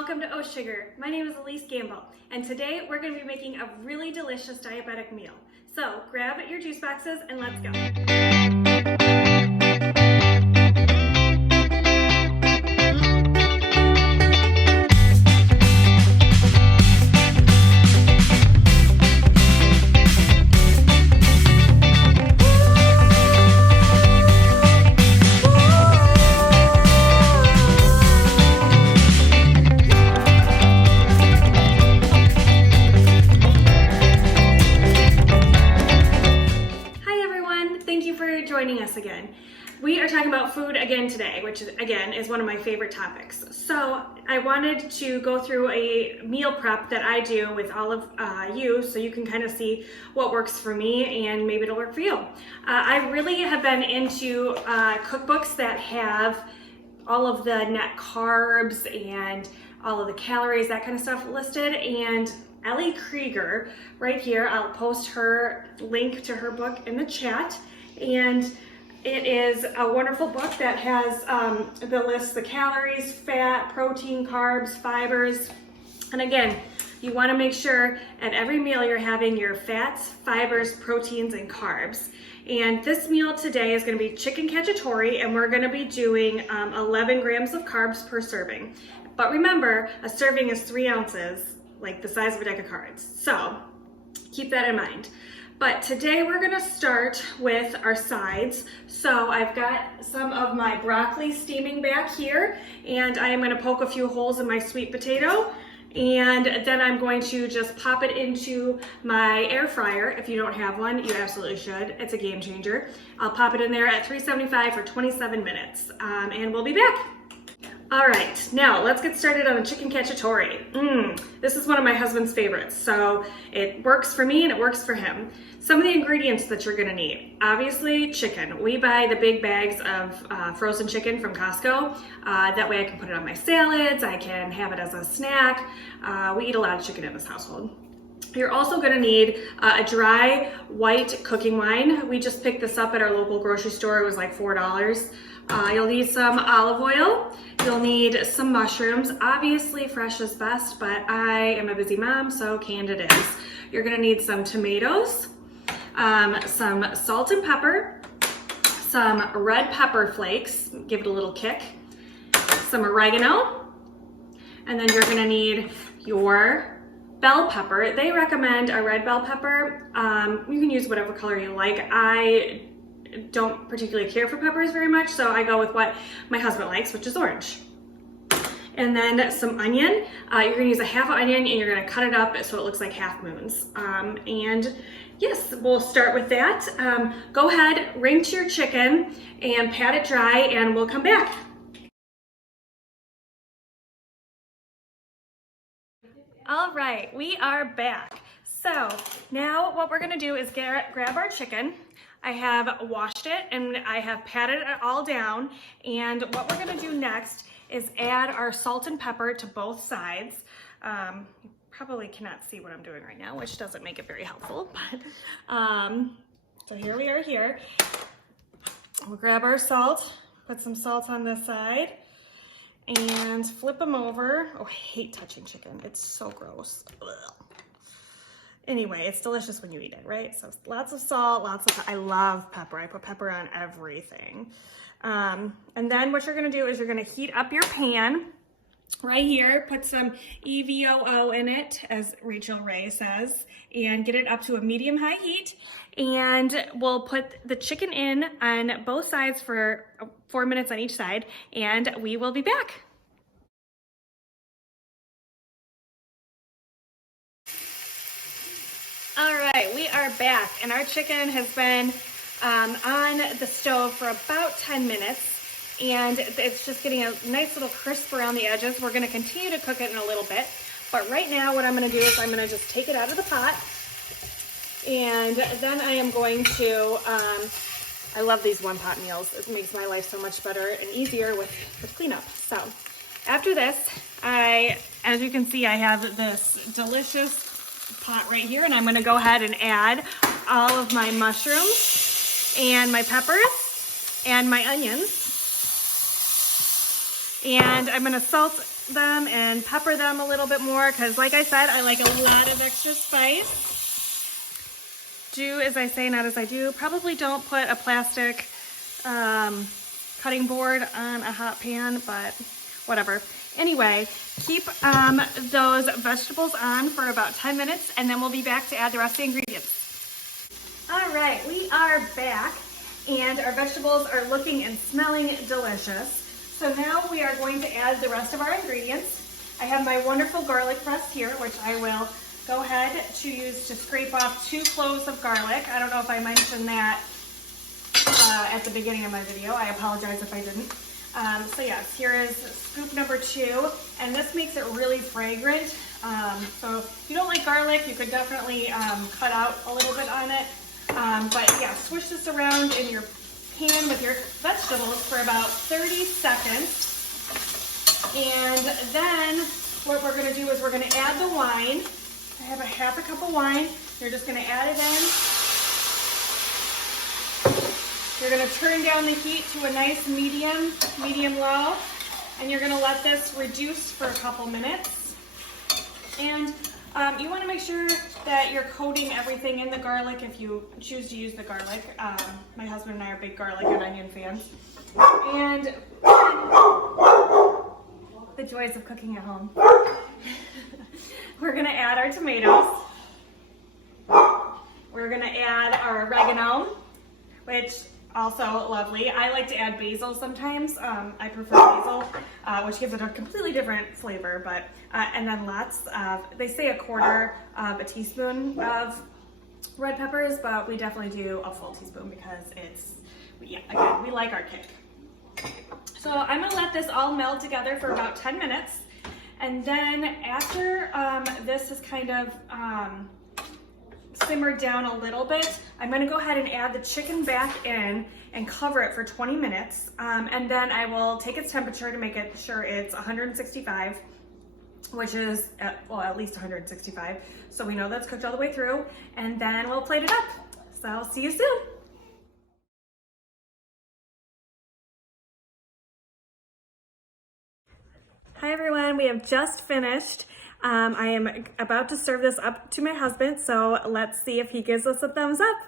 welcome to Oat Sugar. My name is Elise Gamble, and today we're going to be making a really delicious diabetic meal. So grab your juice boxes and let's go. Joining us again. We are talking about food again today, which again is one of my favorite topics. So I wanted to go through a meal prep that I do with all of you so you can kind of see what works for me and maybe it'll work for you. I really have been into cookbooks that have all of the net carbs and all of the calories, that kind of stuff listed, and Ellie Krieger right here, I'll post her link to her book in the chat. And it is a wonderful book that has the list, the calories, fat, protein, carbs, fibers. And again, you want to make sure at every meal you're having your fats, fibers, proteins, and carbs. And this meal today is going to be chicken cacciatore, and we're going to be doing 11 grams of carbs per serving. But remember, a serving is 3 ounces, like the size of a deck of cards. So keep that in mind. But today we're gonna start with our sides. So I've got some of my broccoli steaming back here, and I am gonna poke a few holes in my sweet potato, and then I'm going to just pop it into my air fryer. If you don't have one, you absolutely should. It's a game changer. I'll pop it in there at 375 for 27 minutes, and we'll be back. All right, now let's get started on the chicken cacciatore. This is one of my husband's favorites, so it works for me and it works for him. Some of the ingredients that you're gonna need. Obviously, chicken. We buy the big bags of frozen chicken from Costco. That way I can put it on my salads, I can have it as a snack. We eat a lot of chicken in this household. You're also gonna need a dry white cooking wine. We just picked this up at our local grocery store. It was like $4. You'll need some olive oil. You'll need some mushrooms. Obviously fresh is best, but I am a busy mom, so canned it is. You're gonna need some tomatoes, some salt and pepper, some red pepper flakes, give it a little kick, some oregano, and then you're gonna need your bell pepper. They recommend a red bell pepper. You can use whatever color you like. I don't particularly care for peppers very much, so I go with what my husband likes, which is orange. And then some onion. You're gonna use a half onion and you're gonna cut it up so it looks like half moons. And yes, we'll start with that. Go ahead, rinse your chicken and pat it dry, and we'll come back. All right, we are back. So now what we're gonna do is grab our chicken. I have washed it and I have patted it all down. And what we're gonna do next is add our salt and pepper to both sides. You probably cannot see what I'm doing right now, which doesn't make it very helpful. But so here we are here. We'll grab our salt, put some salt on this side, and flip them over. Oh, I hate touching chicken. It's so gross. Ugh. Anyway, it's delicious when you eat it, right? So lots of salt, I love pepper. I put pepper on everything. And then what you're gonna do is you're gonna heat up your pan right here, put some EVOO in it, as Rachel Ray says, and get it up to a medium-high heat. And we'll put the chicken in on both sides for 4 minutes on each side, and we will be back. All right, we are back, and our chicken has been on the stove for about 10 minutes, and it's just getting a nice little crisp around the edges. We're gonna continue to cook it in a little bit, but right now what I'm gonna do is I'm gonna just take it out of the pot, and then I am going to, I love these one-pot meals. It makes my life so much better and easier with cleanup. So after this, as you can see, I have this delicious pot right here, and I'm going to go ahead and add all of my mushrooms and my peppers and my onions. And I'm gonna salt them and pepper them a little bit more because like I said, I like a lot of extra spice. Do as I say, not as I do. Probably don't put a plastic cutting board on a hot pan, but whatever. Anyway, keep those vegetables on for about 10 minutes and then we'll be back to add the rest of the ingredients. All right, we are back and our vegetables are looking and smelling delicious. So now we are going to add the rest of our ingredients. I have my wonderful garlic press here, which I will go ahead to use to scrape off 2 cloves of garlic. I don't know if I mentioned that at the beginning of my video. I apologize if I didn't. So yes, here is scoop number 2, and this makes it really fragrant. So if you don't like garlic, you could definitely cut out a little bit on it. But yeah, swish this around in your pan with your vegetables for about 30 seconds. And then what we're gonna do is we're gonna add the wine. I have a half a cup of wine. You're just gonna add it in. You're gonna turn down the heat to a nice medium low, and you're gonna let this reduce for a couple minutes. And you wanna make sure that you're coating everything in the garlic if you choose to use the garlic. My husband and I are big garlic and onion fans. And the joys of cooking at home. We're gonna add our tomatoes. We're gonna add our oregano, which also lovely. I like to add basil sometimes. I prefer basil, which gives it a completely different flavor. But and then lots of, they say a quarter of a teaspoon of red peppers, but we definitely do a full teaspoon because it's, yeah, again, we like our kick. So I'm gonna let this all meld together for about 10 minutes. And then after this is kind of simmered down a little bit, I'm gonna go ahead and add the chicken back in and cover it for 20 minutes. And then I will take its temperature to make it sure it's 165, which is, at least 165. So we know that's cooked all the way through. And then we'll plate it up. So I'll see you soon. Hi everyone, we have just finished. I am about to serve this up to my husband, so let's see if he gives us a thumbs up.